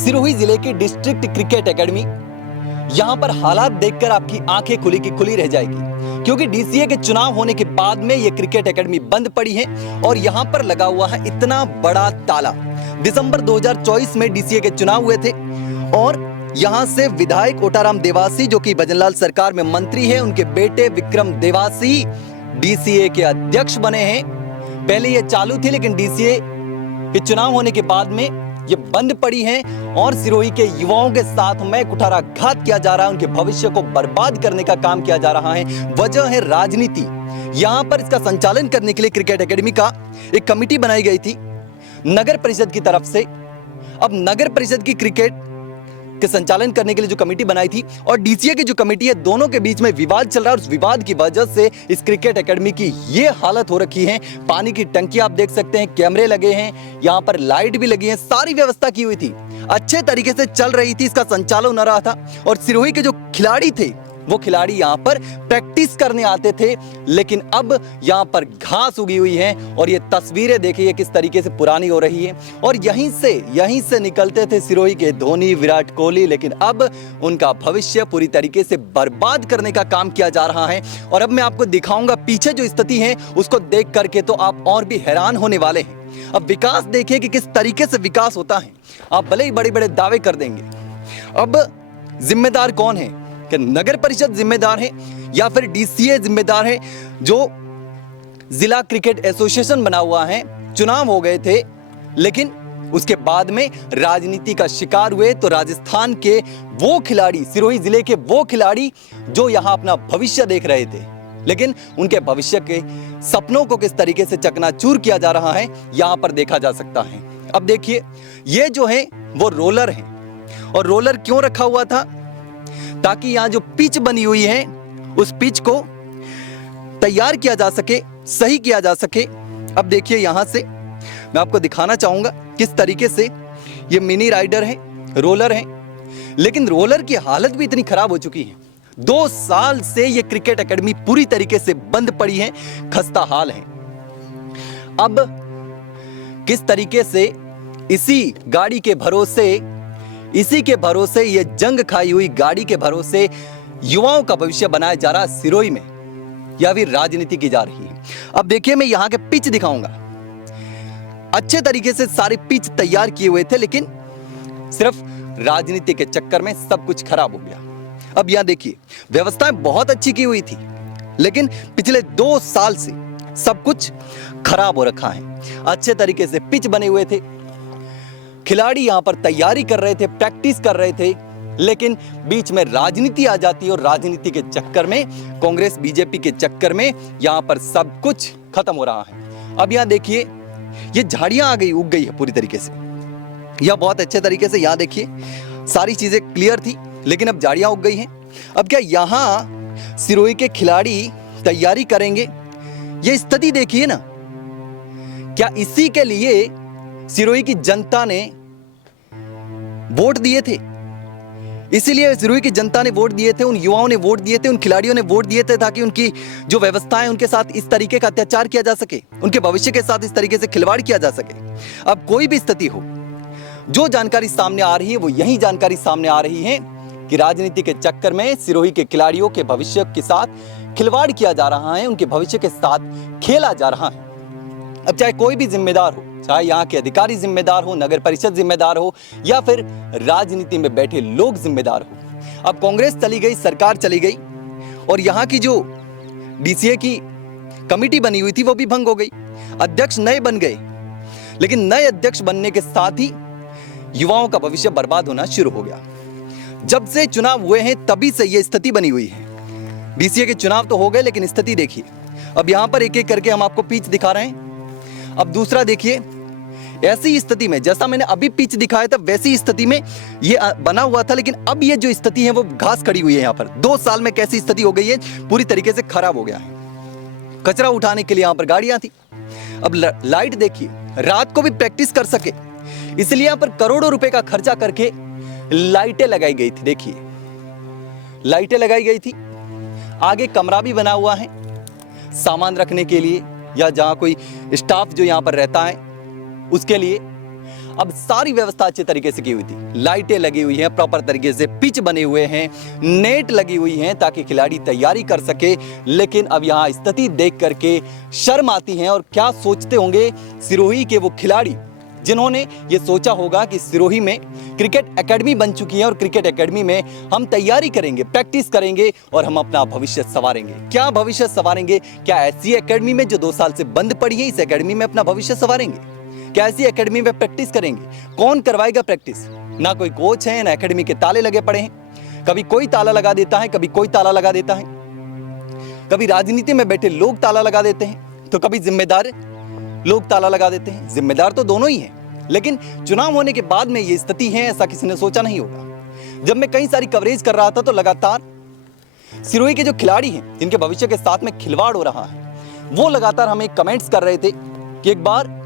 सिरोही जिले की district cricket academy. यहां पर हालात देखकर आपकी आंखें खुली की खुली रह जाएगी, क्योंकि डीसीए के चुनाव होने के बाद में यह क्रिकेट एकेडमी बंद पड़ी है और यहां पर लगा हुआ है इतना बड़ा ताला। दिसंबर 2024 में डीसीए के चुनाव हुए थे और यहां से विधायक ओटाराम देवासी, जो कि भजनलाल सरकार में मंत्री है, उनके बेटे विक्रम देवासी डीसीए के अध्यक्ष बने हैं। पहले यह चालू थी, लेकिन डीसीए के चुनाव होने के बाद में ये बंद पड़ी है और सिरोही के युवाओं के साथ में कुठाराघात किया जा रहा है, उनके भविष्य को बर्बाद करने का काम किया जा रहा है। वजह है राजनीति। यहां पर इसका संचालन करने के लिए क्रिकेट एकेडमी का एक कमेटी बनाई गई थी नगर परिषद की तरफ से। अब नगर परिषद की क्रिकेट के संचालन करने के लिए जो कमेटी बनाई थी और डीसीए की जो कमेटी है, दोनों के बीच में विवाद चल रहा है और उस विवाद की वजह से इस क्रिकेट एकेडमी की ये हालत हो रखी है। पानी की टंकी आप देख सकते हैं, कैमरे लगे हैं, यहाँ पर लाइट भी लगी है, सारी व्यवस्था की हुई थी, अच्छे तरीके से चल रही थी, इसका संचालन हो रहा था। और सिरोही के जो खिलाड़ी थे, वो खिलाड़ी यहाँ पर प्रैक्टिस करने आते थे, लेकिन अब यहाँ पर घास उगी हुई है और ये तस्वीरें देखिए किस तरीके से पुरानी हो रही है। और यहीं से निकलते थे सिरोही के धोनी, विराट कोहली, लेकिन अब उनका भविष्य पूरी तरीके से बर्बाद करने का काम किया जा रहा है। और अब मैं आपको दिखाऊंगा पीछे जो स्थिति है, उसको देख करके तो आप और भी हैरान होने वाले हैं। अब विकास देखिए कि किस तरीके से विकास होता है। आप भले ही बड़े बड़े दावे कर देंगे, अब जिम्मेदार कौन है? कि नगर परिषद जिम्मेदार है या फिर डीसीए जिम्मेदार है? जो जिला क्रिकेट एसोसिएशन बना हुआ है, चुनाव हो गए थे, लेकिन उसके बाद में राजनीति का शिकार हुए। तो राजस्थान के वो खिलाड़ी, सिरोही जिले के वो खिलाड़ी जो यहां अपना भविष्य देख रहे थे, लेकिन उनके भविष्य के सपनों को किस तरीके से चकनाचूर किया जा रहा है, यहां पर देखा जा सकता है। अब देखिए, ये जो है वो रोलर है। और रोलर क्यों रखा हुआ था? ताकि यहां जो पिच बनी हुई है, उस पिच को तैयार किया जा सके, सही किया जा सके। अब देखिए, यहां से मैं आपको दिखाना चाहूंगा किस तरीके से ये मिनी राइडर है, रोलर है, लेकिन रोलर की हालत भी इतनी खराब हो चुकी है। 2 साल से ये क्रिकेट एकेडमी पूरी तरीके से बंद पड़ी है, खस्ता हाल है। अब किस तरीके से इसी गाड़ी के भरोसे, इसी के भरोसे, ये जंग खाई हुई गाड़ी के भरोसे युवाओं का भविष्य बनाया जा रहा है सिरोही में, या भी राजनीति की जा रही है। अब देखिए, मैं यहां के पिच दिखाऊंगा। अच्छे तरीके से सारे पिच तैयार किए हुए थे, लेकिन सिर्फ राजनीति के चक्कर में सब कुछ खराब हो गया। अब यहां देखिए, व्यवस्थाएं बहुत अच्छी की हुई थी, लेकिन पिछले 2 साल से सब कुछ खराब हो रखा है। अच्छे तरीके से पिच बने हुए थे, खिलाड़ी यहां पर तैयारी कर रहे थे, प्रैक्टिस कर रहे थे, लेकिन बीच में राजनीति आ जाती है और राजनीति के चक्कर में, कांग्रेस बीजेपी के चक्कर में यहां पर सब कुछ खत्म हो रहा है। अब यहां देखिए, ये झाड़ियां आ गई, उग गई है पूरी तरीके से। यह बहुत अच्छे तरीके से, यहां देखिए सारी चीजें क्लियर थी, लेकिन अब झाड़ियां उग गई हैं। अब क्या यहां सिरोही के खिलाड़ी तैयारी करेंगे? ये स्थिति देखिए ना। क्या इसी के लिए सिरोही की जनता ने वोट दिए थे? इसीलिए सिरोही की जनता ने वोट दिए थे, उन युवाओं ने वोट दिए थे, उन खिलाड़ियों ने वोट दिए थे, ताकि उनकी जो व्यवस्थाएं, उनके साथ इस तरीके का अत्याचार किया जा सके, उनके भविष्य के साथ इस तरीके से खिलवाड़ किया जा सके। अब कोई भी स्थिति हो, जो जानकारी सामने आ रही है वो यही जानकारी सामने आ रही है कि राजनीति के चक्कर में सिरोही के खिलाड़ियों के भविष्य के साथ खिलवाड़ किया जा रहा है, उनके भविष्य के साथ खेला जा रहा है। अब चाहे कोई भी जिम्मेदार हो, चाहे यहाँ के अधिकारी जिम्मेदार हो, नगर परिषद जिम्मेदार हो, या फिर राजनीति में बैठे लोग जिम्मेदार हो। अब कांग्रेस चली गई, सरकार चली गई और यहाँ की जो डीसीए की कमेटी बनी हुई थी वो भी भंग हो गई, अध्यक्ष नए बन गए, लेकिन नए अध्यक्ष बनने के साथ ही युवाओं का भविष्य बर्बाद होना शुरू हो गया। जब से चुनाव हुए हैं तभी से ये स्थिति बनी हुई है। डीसीए के चुनाव तो हो गए, लेकिन स्थिति देखिए। अब यहां पर एक एक करके हम आपको पिच दिखा रहे हैं। अब दूसरा देखिए, ऐसी स्थिति में जैसा मैंने अभी पिच दिखाया था, वैसी स्थिति में ये बना हुआ था, लेकिन अब ये जो स्थिति है वो घास खड़ी हुई है। यहाँ पर 2 साल में कैसी स्थिति हो गई है, पूरी तरीके से खराब हो गया है। कचरा उठाने के लिए यहाँ पर गाड़ियां थी। अब लाइट देखिए, रात को भी प्रैक्टिस कर सके, इसलिए यहाँ पर करोड़ों रुपए का खर्चा करके लाइटें लगाई गई थी। देखिए, लाइटें लगाई गई थी, आगे कमरा भी बना हुआ है सामान रखने के लिए, या जहां कोई स्टाफ जो यहां पर रहता है उसके लिए। अब सारी व्यवस्था अच्छे तरीके से की हुई थी, लाइटें लगी हुई हैं, प्रॉपर तरीके से पिच बने हुए हैं, नेट लगी हुई हैं ताकि खिलाड़ी तैयारी कर सके। लेकिन अब यहाँ स्थिति देख करके शर्म आती है। और क्या सोचते होंगे सिरोही के वो खिलाड़ी जिन्होंने ये सोचा होगा कि सिरोही में क्रिकेट एकेडमी बन चुकी है और क्रिकेट एकेडमी में हम तैयारी करेंगे, प्रैक्टिस करेंगे और हम अपना भविष्य संवारेंगे। क्या भविष्य संवारेंगे? क्या ऐसी एकेडमी में जो 2 साल से बंद पड़ी है, इस एकेडमी में अपना भविष्य संवारेंगे? क्या ऐसी एकेडमी में प्रैक्टिस करेंगे? कौन करवाएगा प्रैक्टिस? ना कोई कोच है, ना एकेडमी के ताले लगे पड़े हैं। कभी कोई ताला लगा देता है, कभी कोई ताला लगा देता है, कभी राजनीति में बैठे लोग ताला लगा देते हैं, तो कभी जिम्मेदार लोग ताला लगा देते हैं। जिम्मेदार तो दोनों ही हैं, लेकिन चुनाव होने के बाद में ये स्थिति है, ऐसा किसी ने सोचा नहीं होगा। जब मैं कई सारी कवरेज कर रहा था तो लगातार सिरोही के जो खिलाड़ी हैं जिनके भविष्य के साथ में खिलवाड़ हो रहा है, वो लगातार हमें कमेंट्स कर रहे थे कि एक बार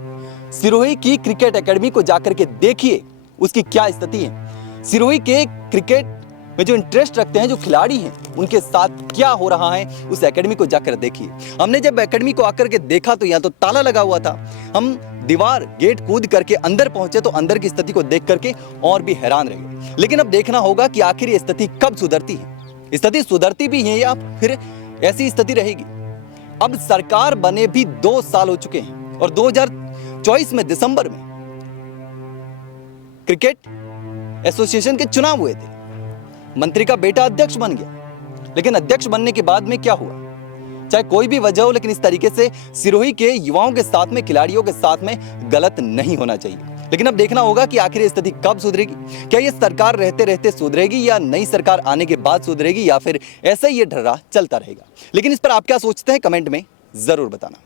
सिरोही की क्रिकेट एकेडमी को जाकर के देखिए उसकी क्या स्थिति है। सिरोही के क्रिकेट में जो इंटरेस्ट रखते हैं, जो खिलाड़ी हैं, उनके साथ क्या हो रहा है, उस एकेडमी को जाकर देखिए। हमने जब एकेडमी को आकर के देखा तो यहाँ तो ताला लगा हुआ था। हम दीवार गेट कूद करके अंदर पहुंचे तो अंदर की स्थिति को देख करके और भी हैरान रह गए। लेकिन अब देखना होगा कि आखिर ये स्थिति कब सुधरती है। स्थिति सुधरती भी है या फिर ऐसी स्थिति रहेगी। अब सरकार बने भी 2 साल हो चुके हैं और 2024 में दिसंबर में क्रिकेट एसोसिएशन के चुनाव हुए थे। मंत्री का बेटा अध्यक्ष बन गया, लेकिन अध्यक्ष बनने के बाद में क्या हुआ? चाहे कोई भी वजह हो, लेकिन इस तरीके से सिरोही के युवाओं के साथ में, खिलाड़ियों के साथ में गलत नहीं होना चाहिए। लेकिन अब देखना होगा कि आखिर ये स्थिति कब सुधरेगी। क्या ये सरकार रहते रहते सुधरेगी या नई सरकार आने के बाद सुधरेगी, या फिर ऐसा ही ये ढर्रा चलता रहेगा। लेकिन इस पर आप क्या सोचते हैं, कमेंट में जरूर बताना।